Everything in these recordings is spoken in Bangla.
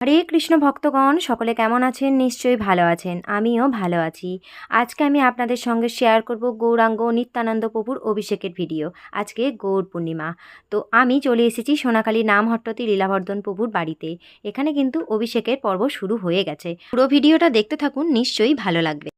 হরে কৃষ্ণ ভক্তগণ, সকলে কেমন আছেন? নিশ্চয়ই ভালো আছেন। আমিও ভালো আছি। আজকে আমি আপনাদের সঙ্গে শেয়ার করব গৌরাঙ্গ নিত্যানন্দ প্রভুর অভিষেকের ভিডিও আজকে গৌর পূর্ণিমা। তো আমি চলে এসেছি সোনাখালী নামহট্টতি লীলাবর্ধন প্রভুর বাড়িতে। এখানে কিন্তু অভিষেকের পর্ব শুরু হয়ে গেছে। পুরো ভিডিওটা দেখতে থাকুন, নিশ্চয়ই ভালো লাগবে।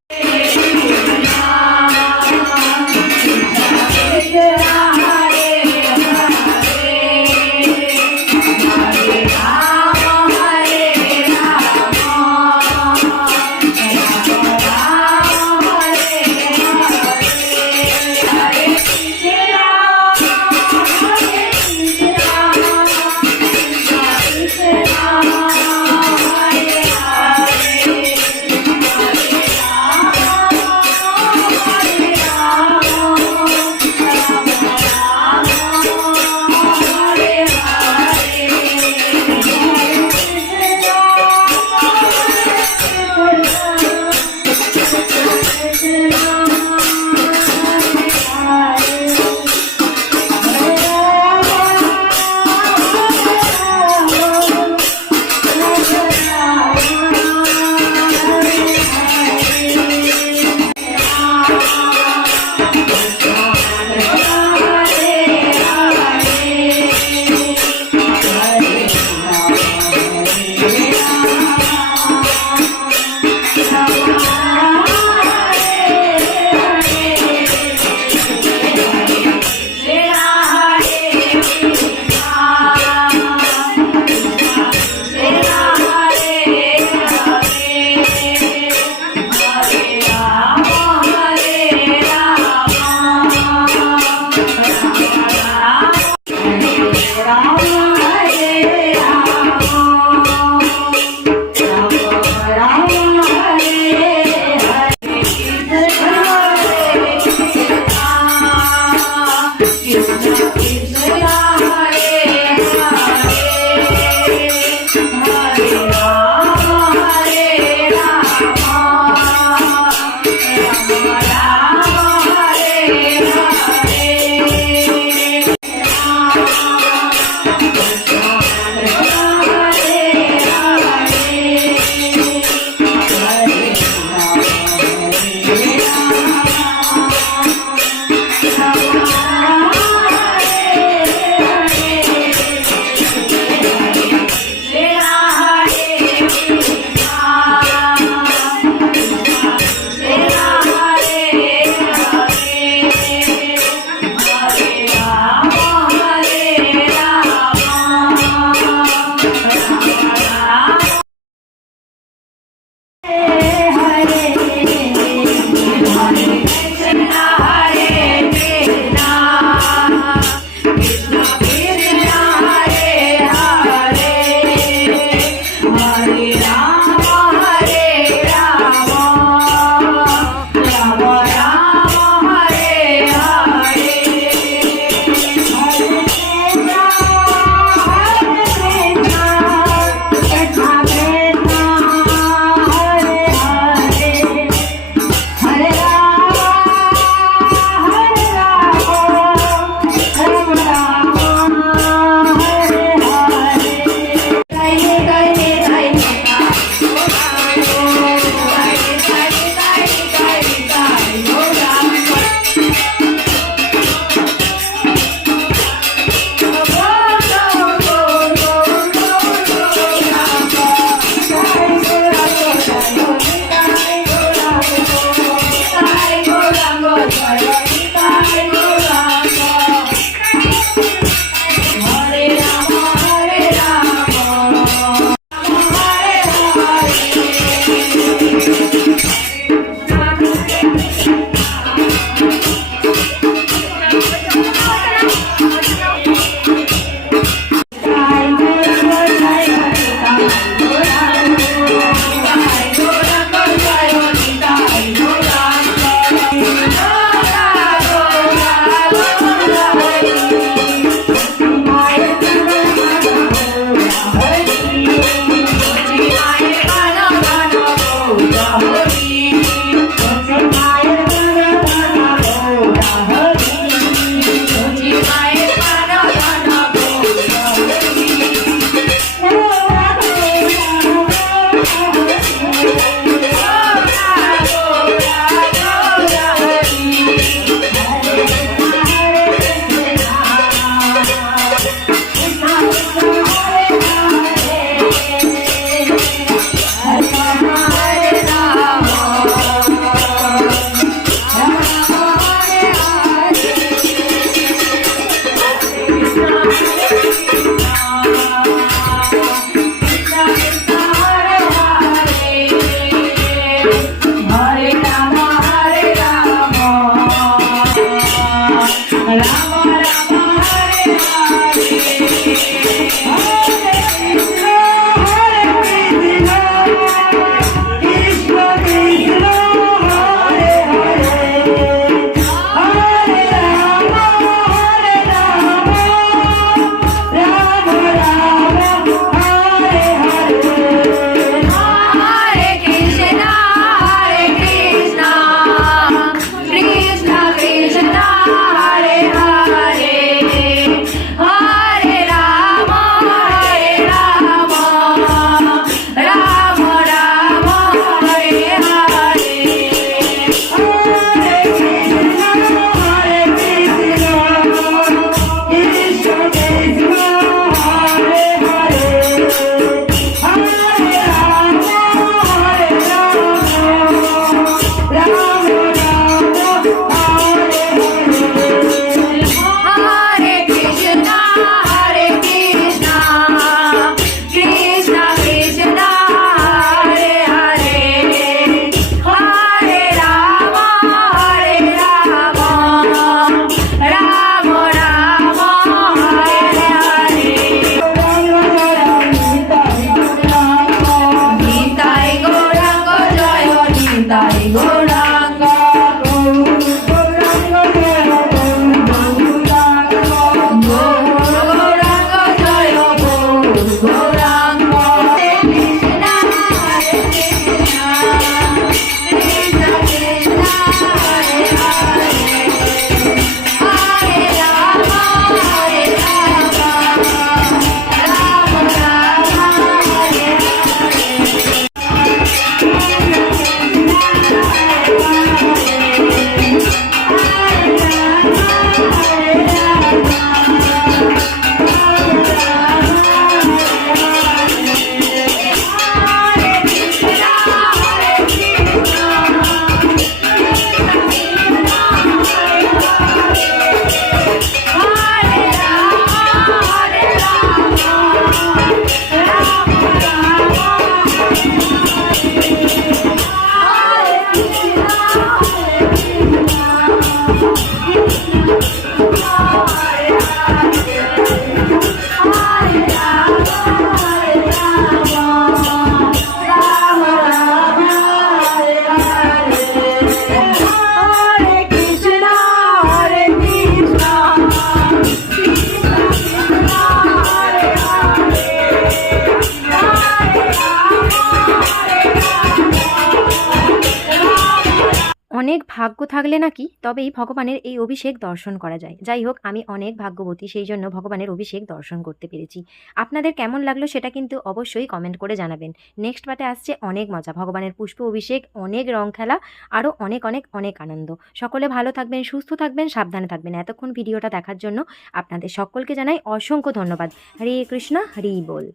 ভাগ্য থাকলে নাকি তবেই ভগবানের এই অভিষেক দর্শন করা যায়। যাই হোক, আমি অনেক ভাগ্যবতী, সেই জন্য ভগবানের অভিষেক দর্শন করতে পেরেছি। আপনাদের কেমন লাগল সেটা কিন্তু অবশ্যই কমেন্ট করে জানাবেন। নেক্সট পার্টে আসছে অনেক মজা, ভগবানের পুষ্প অভিষেক, অনেক রং খেলা আরও অনেক অনেক অনেক আনন্দ। সকলে ভালো থাকবেন, সুস্থ থাকবেন, সাবধানে থাকবেন। এতক্ষণ ভিডিওটা দেখার জন্য আপনাদের সকলকে জানাই অসংখ্য ধন্যবাদ। হরে কৃষ্ণ, হরি বল।